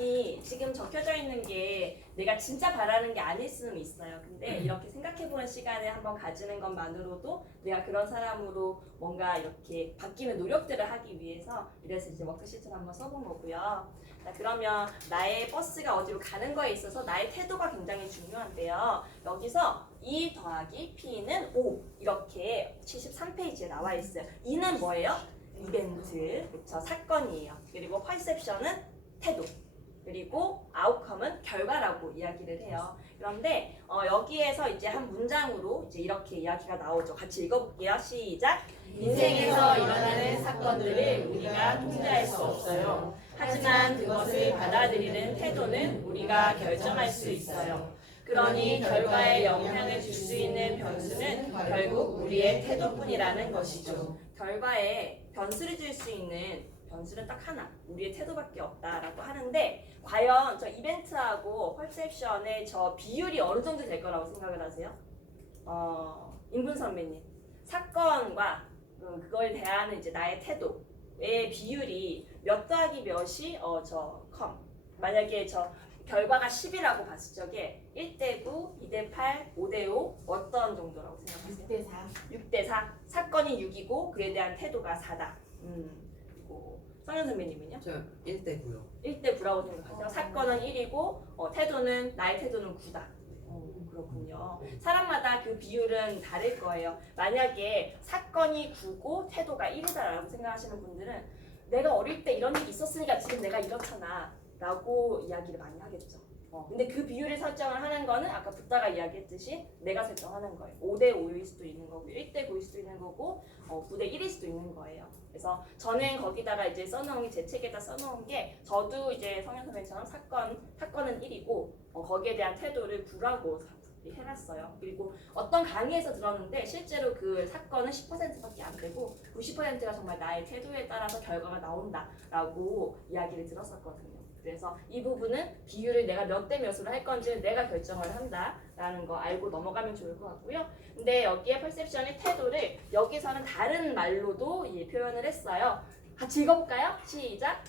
사람이 지금 적혀져 있는 게 내가 진짜 바라는 게 아닐 수는 있어요. 근데 이렇게 생각해보는 시간을 한번 가지는 것만으로도 내가 그런 사람으로 뭔가 이렇게 바뀌는 노력들을 하기 위해서 이래서 이제 워크시트를 한번 써본 거고요. 자, 그러면 나의 버스가 어디로 가는 거에 있어서 나의 태도가 굉장히 중요한데요. 여기서 2 더하기 P는 5 이렇게 73페이지에 나와 있어요. 2는 뭐예요? 이벤트, 그쵸? 사건이에요. 그리고 퍼셉션은 태도, 그리고 아웃컴은 결과라고 이야기를 해요. 그런데 여기에서 이제 한 문장으로 이제 이렇게 이야기가 나오죠. 같이 읽어볼게요. 시작. 인생에서 일어나는 사건들을 우리가 통제할 수 없어요. 하지만 그것을 받아들이는 태도는 우리가 결정할 수 있어요. 그러니 결과에 영향을 줄 수 있는 변수는 결국 우리의 태도뿐이라는 것이죠. 결과에 변수를 줄 수 있는 변수는 딱 하나, 우리의 태도밖에 없다라고 하는데 과연 저 이벤트하고 퍼셉션의 저 비율이 어느 정도 될 거라고 생각을 하세요? 인분 선배님, 사건과 그걸 대하는 이제 나의 태도의 비율이 몇 더하기 몇이 만약에 저 결과가 10이라고 봤을 적에 1대9, 2대8, 5대5 어떤 정도라고 생각하세요? 6대4. 6대4. 사건이 6이고 그에 대한 태도가 4다. 그리고 성현 선배님은요? 저 1대9요. 1대9라고 생각하세요. 사건은 1이고 나의 태도는 9다. 그렇군요. 사람마다 그 비율은 다를 거예요. 만약에 사건이 9고 태도가 1이다라고 생각하시는 분들은 내가 어릴 때 이런 일이 있었으니까 지금 내가 이렇잖아 라고 이야기를 많이 하겠죠. 근데 그 비율을 설정을 하는 거는 아까 붓다가 이야기했듯이 내가 설정하는 거예요. 5대5일 수도 있는 거고 1대9일 수도 있는 거고 9대1일 수도 있는 거예요. 그래서 저는 거기다가 이제 써놓은 게 제 책에다 써놓은 게 저도 이제 성현 선배님처럼 사건은 1이고 거기에 대한 태도를 9라고 해놨어요. 그리고 어떤 강의에서 들었는데 실제로 그 사건은 10%밖에 안 되고 90%가 정말 나의 태도에 따라서 결과가 나온다라고 이야기를 들었었거든요. 그래서 이 부분은 비율을 내가 몇 대 몇으로 할 건지는 내가 결정을 한다라는 거 알고 넘어가면 좋을 것 같고요. 근데 여기에 퍼셉션의 태도를 여기서는 다른 말로도 표현을 했어요. 같이 읽어볼까요? 시작!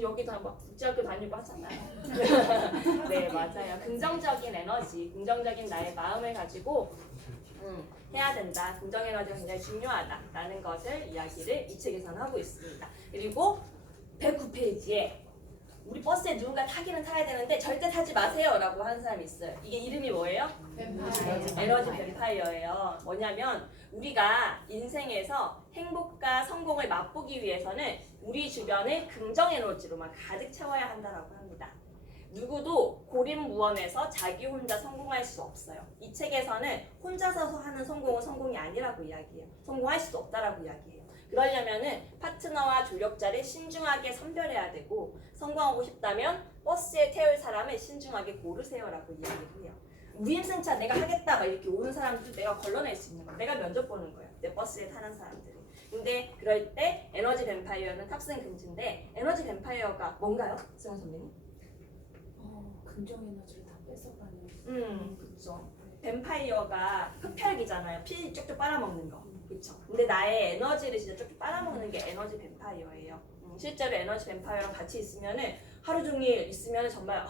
여기도 막 국제학교 다니고 하잖아요. 네, 맞아요. 긍정적인 에너지, 긍정적인 나의 마음을 가지고 해야 된다. 긍정 에너지가 굉장히 중요하다라는 것을 이야기를 이 책에서는 하고 있습니다. 그리고 109페이지에 우리 버스에 누군가 타기는 타야 되는데 절대 타지 마세요 라고 하는 사람이 있어요. 이게 이름이 뭐예요? 에너지 뱀파이어예요. 뭐냐면 우리가 인생에서 행복과 성공을 맛보기 위해서는 우리 주변을 긍정 에너지로만 가득 채워야 한다고 합니다. 누구도 고립무원에서 자기 혼자 성공할 수 없어요. 이 책에서는 혼자서 하는 성공은 성공이 아니라고 이야기해요. 성공할 수도 없다라고 이야기해요. 그러려면은 파트너와 조력자를 신중하게 선별해야 되고 성공하고 싶다면 버스에 태울 사람을 신중하게 고르세요라고 이야기를 해요. 무임승차 내가 하겠다 막 이렇게 오는 사람들 내가 걸러낼 수 있는 거야. 내가 면접 보는 거야. 내 버스에 타는 사람들이. 근데 그럴 때 에너지 뱀파이어는 탑승 금지인데 에너지 뱀파이어가 뭔가요? 수영 선배님? 긍정 에너지를 다 뺏어가는. 그쵸. 뱀파이어가 흡혈귀잖아요. 피 쪽쪽 빨아먹는 거. 그쵸. 근데 나의 에너지를 진짜 쪽쪽 빨아먹는 게 에너지 뱀파이어예요. 실제로 에너지 뱀파이어랑 같이 있으면은 하루 종일 있으면은 정말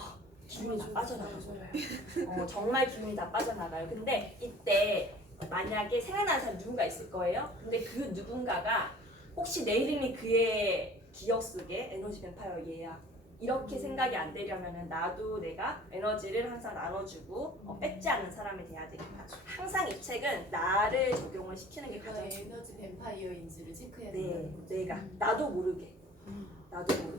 기운이 다 빠져나가요. 정말 기운이 다 빠져나가요. 근데 이때 만약에 생각나는 사람 누군가 있을 거예요. 근데 그 누군가가 혹시 내 이름이 그의 기억 속에 에너지 뱀파이어 얘야. 이렇게 생각이 안 되려면은 나도 내가 에너지를 항상 나눠주고 뺏지 않는 사람이 돼야 되겠다. 항상 이 책은 나를 적용을 시키는 게 가장 에너지 뱀파이어인지를 체크해야 네, 된다는 거죠. 내가 나도 모르게.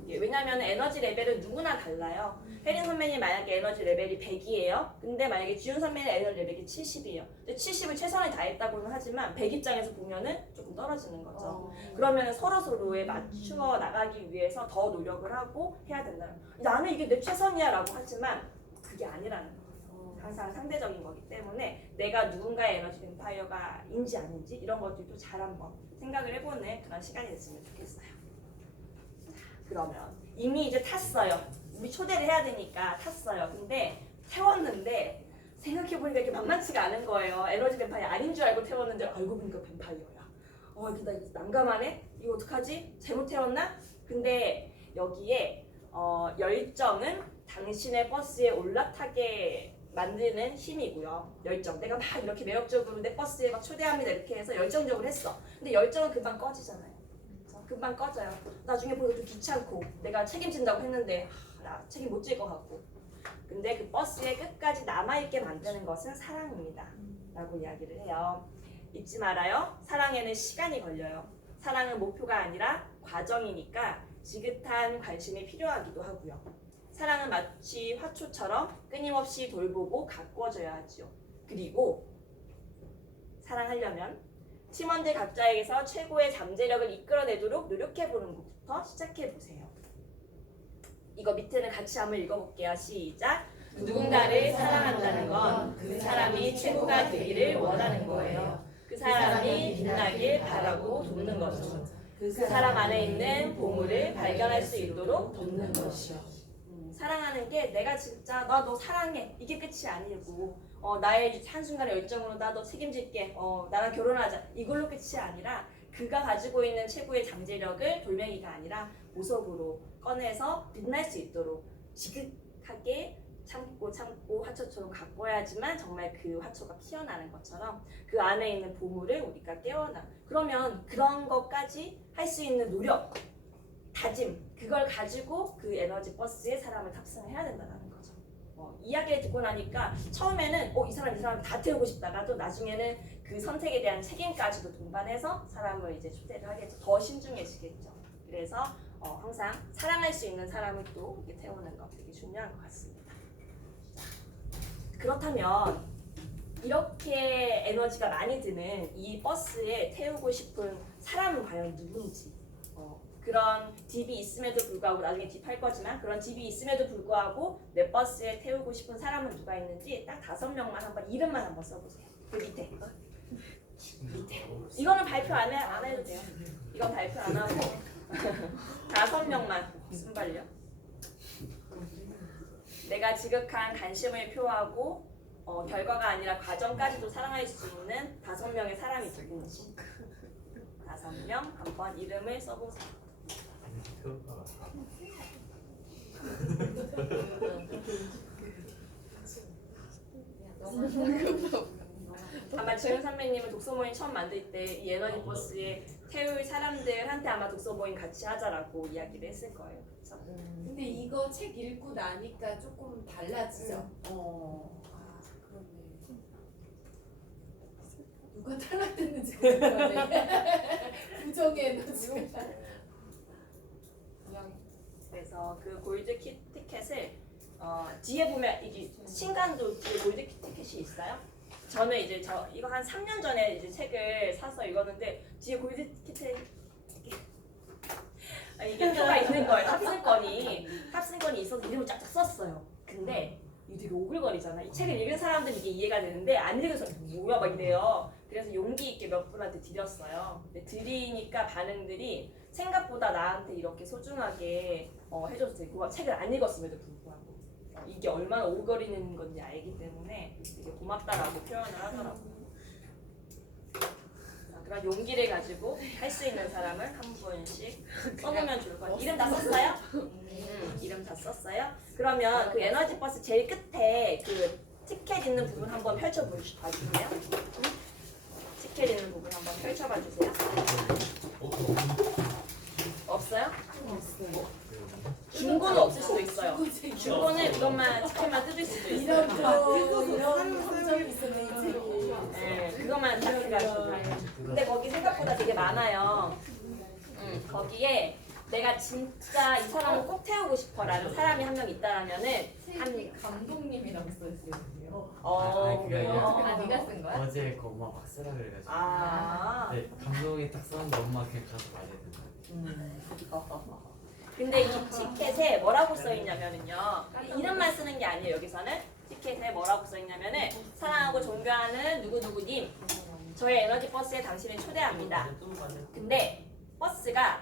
왜냐면 에너지 레벨은 누구나 달라요. 혜린 선배님 만약에 에너지 레벨이 100이에요. 근데 만약에 지훈 선배님 에너지 레벨이 70이에요. 근데 70을 최선을 다했다고는 하지만 100 입장에서 보면은 조금 떨어지는 거죠. 그러면 서로에 맞추어 나가기 위해서 더 노력을 하고 해야 된다는 거예요. 나는 이게 내 최선이야 라고 하지만 그게 아니라는 거예요. 항상 상대적인 거기 때문에 내가 누군가의 에너지 뱀파이어가인지 아닌지 이런 것들도 잘 한번 생각을 해보는 그런 시간이 됐으면 좋겠어요. 그러면 이미 이제 탔어요. 우리 초대를 해야 되니까 탔어요. 근데 태웠는데 생각해보니까 이게 만만치가 않은 거예요. 에너지 뱀파이어 아닌 줄 알고 태웠는데 알고 보니까 뱀파이어야. 이게 나 이거 난감하네? 이거 어떡하지? 잘못 태웠나? 근데 여기에 열정은 당신의 버스에 올라타게 만드는 힘이고요. 열정. 내가 막 이렇게 매력적으로 내 버스에 막 초대합니다 이렇게 해서 열정적으로 했어. 근데 열정은 금방 꺼지잖아요. 금방 꺼져요. 나중에 보니까 좀 귀찮고 내가 책임진다고 했는데 나 책임 못 질 것 같고. 근데 그 버스에 끝까지 남아있게 만드는 것은 사랑입니다. 라고 이야기를 해요. 잊지 말아요. 사랑에는 시간이 걸려요. 사랑은 목표가 아니라 과정이니까 지긋한 관심이 필요하기도 하고요. 사랑은 마치 화초처럼 끊임없이 돌보고 가꾸어져야 하지요. 그리고 사랑하려면 팀원들 각자에게서 최고의 잠재력을 이끌어내도록 노력해보는 것부터 시작해보세요. 이거 밑에는 같이 한번 읽어볼게요. 시작! 누군가를 사랑한다는 건 그 사람이 최고가 되기를 원하는 거예요. 그 사람이 빛나길 바라고 돕는 거죠. 그 사람 안에 있는 보물을 발견할 수 있도록 돕는 것이요. 사랑하는 게 내가 진짜 나 너 사랑해 이게 끝이 아니고 나의 한순간의 열정으로 나 너 책임질게 나랑 결혼하자 이걸로 끝이 아니라 그가 가지고 있는 최고의 잠재력을 돌멩이가 아니라 보석으로 꺼내서 빛날 수 있도록 지극하게 참고 화초처럼 가꿔야지만 정말 그 화초가 피어나는 것처럼 그 안에 있는 보물을 우리가 깨워나 그러면 그런 것까지 할 수 있는 노력 다짐 그걸 가지고 그 에너지 버스에 사람을 탑승해야 된다는 거죠. 이야기를 듣고 나니까 처음에는 이 사람 다 태우고 싶다가도 나중에는 그 선택에 대한 책임까지도 동반해서 사람을 이제 초대를 하겠죠. 더 신중해지겠죠. 그래서 항상 사랑할 수 있는 사람을 또 이렇게 태우는 거 되게 중요한 것 같습니다. 그렇다면 이렇게 에너지가 많이 드는 이 버스에 태우고 싶은 사람은 과연 누군지 그런 딥이 있음에도 불구하고 나중에 딥 할 거지만 그런 딥이 있음에도 불구하고 내 버스에 태우고 싶은 사람은 누가 있는지 딱 5명만 한번 이름만 한번 써보세요. 그 밑에 이거는 발표 안 해도 돼요. 이건 발표 안 하고 5명만 순발력 내가 지극한 관심을 표하고 결과가 아니라 과정까지도 사랑할 수 있는 5명의 사람이 누군지 5명 한번 이름을 써보세요. 아마 지금 선배님은 독서 모임 처음 만들 때 이 에너지 버스에 태울 사람들한테 아마 독서 모임 같이 하자라고 이야기를 했을 거예요. 그렇죠? 근데 이거 책 읽고 나니까 조금 달라지죠? 아, 그러네. 누가 탈락됐는지 모르겠네. 부정의 에너지가. 그래서 그 골드 티켓을 뒤에 보면 이게 신간도 뒤에 골드 티켓이 있어요. 저는 이제 이거 한 3년 전에 이제 책을 사서 읽었는데 뒤에 골드 티켓에 이게 표가 있는 거예요. 탑승권이 있어서 이름을 쫙쫙 썼어요. 근데 이게 되게 오글거리잖아. 이 책을 읽은 사람들은 이게 이해가 되는데 안 읽은 사람들은 뭐야 막 이래요. 그래서 용기 있게 몇 분한테 드렸어요. 근데 드리니까 반응들이 생각보다 나한테 이렇게 소중하게 해줘서 되고 책을 안 읽었음에도 불구하고 이게 얼마나 오글거리는 건지 알기 때문에 되게 고맙다라고 표현을 하더라고요. 그런 용기를 가지고 할 수 있는 사람을 한 분씩 써보면 좋을 것 같아요. 이름 다 썼어요? 이름 다 썼어요? 그러면 그 에너지 버스 제일 끝에 그 티켓 있는 부분 한번 펼쳐봐 주세요. 티켓 있는 부분 한번 펼쳐봐 주세요. 없어요? 중고는 없을 수도 있어요. 중고는 이것만 티켓만 뜯을 수도 있어요. 이런 감정이 있었네 이 책이. 네, 그것만 딱 해가지고. 근데 거기 생각보다 되게 많아요. 거기에 내가 진짜 이 사람을 꼭 태우고 싶어라는 사람이 한 명 있다라면은 책이 감독님이라고 써있어요. 그래요? 아, 네가 쓴 거야? 어제 그 엄마 막 쓰라 그래가지고 네, 감독이 딱 썼는데 엄마 그냥 가서 말해야 된다. 근데 이 티켓에 뭐라고 써있냐면은요. 이름만 쓰는 게 아니에요. 여기서는 티켓에 뭐라고 써있냐면은 사랑하고 존경하는 누구누구님 저의 에너지 버스에 당신을 초대합니다. 근데 버스가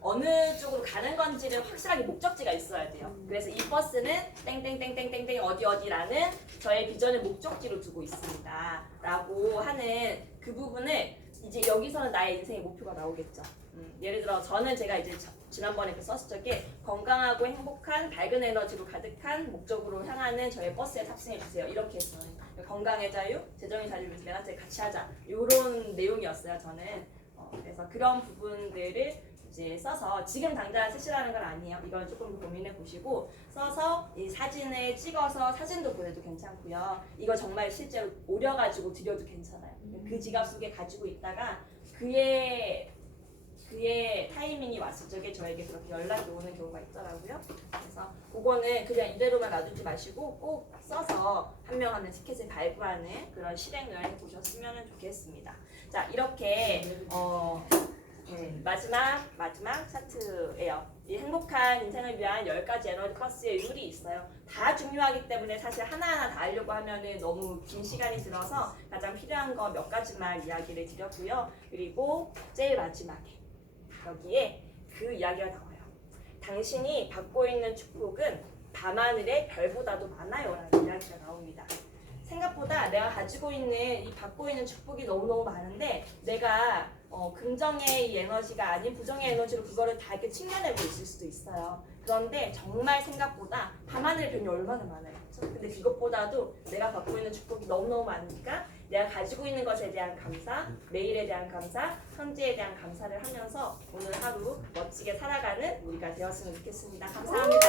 어느 쪽으로 가는 건지를 확실하게 목적지가 있어야 돼요. 그래서 이 버스는 땡땡땡땡땡땡 어디라는 저의 비전을 목적지로 두고 있습니다. 라고 하는 그 부분을 이제 여기서는 나의 인생의 목표가 나오겠죠. 예를 들어 저는 제가 이제 지난번에 그 썼을 적에 건강하고 행복한 밝은 에너지로 가득한 목적으로 향하는 저의 버스에 탑승해 주세요. 이렇게 했어요. 건강의 자유, 재정의 자유를 위해서 내가 같이 하자. 이런 내용이었어요. 저는. 그래서 그런 부분들을 이제 써서 지금 당장 쓰시라는 건 아니에요. 이건 조금 더 고민해 보시고 써서 이 사진을 찍어서 사진도 보내도 괜찮고요. 이거 정말 실제로 오려가지고 드려도 괜찮아요. 그 지갑 속에 가지고 있다가 그의 타이밍이 왔을 적에 저에게 그렇게 연락이 오는 경우가 있더라고요. 그래서 그거는 그냥 이대로만 놔두지 마시고 꼭 써서 한 명 하는 티켓을 발부하는 그런 실행을 해보셨으면 좋겠습니다. 자, 이렇게 마지막 차트예요. 이 행복한 인생을 위한 10가지 에너지 버스의 룰이 있어요. 다 중요하기 때문에 사실 하나하나 다 하려고 하면은 너무 긴 시간이 들어서 가장 필요한 거 몇 가지만 이야기를 드렸고요. 그리고 제일 마지막에 여기에 그 이야기가 나와요. 당신이 받고 있는 축복은 밤하늘의 별보다도 많아요 라는 이야기가 나옵니다. 생각보다 내가 가지고 있는 이 받고 있는 축복이 너무너무 많은데 내가 긍정의 이 에너지가 아닌 부정의 에너지로 그거를 다 이렇게 측면해보고 있을 수도 있어요. 그런데 정말 생각보다 밤하늘의 별이 얼마나 많아요. 근데 그것보다도 내가 받고 있는 축복이 너무너무 많으니까 내가 가지고 있는 것에 대한 감사, 내일에 대한 감사, 현재에 대한 감사를 하면서 오늘 하루 멋지게 살아가는 우리가 되었으면 좋겠습니다. 감사합니다.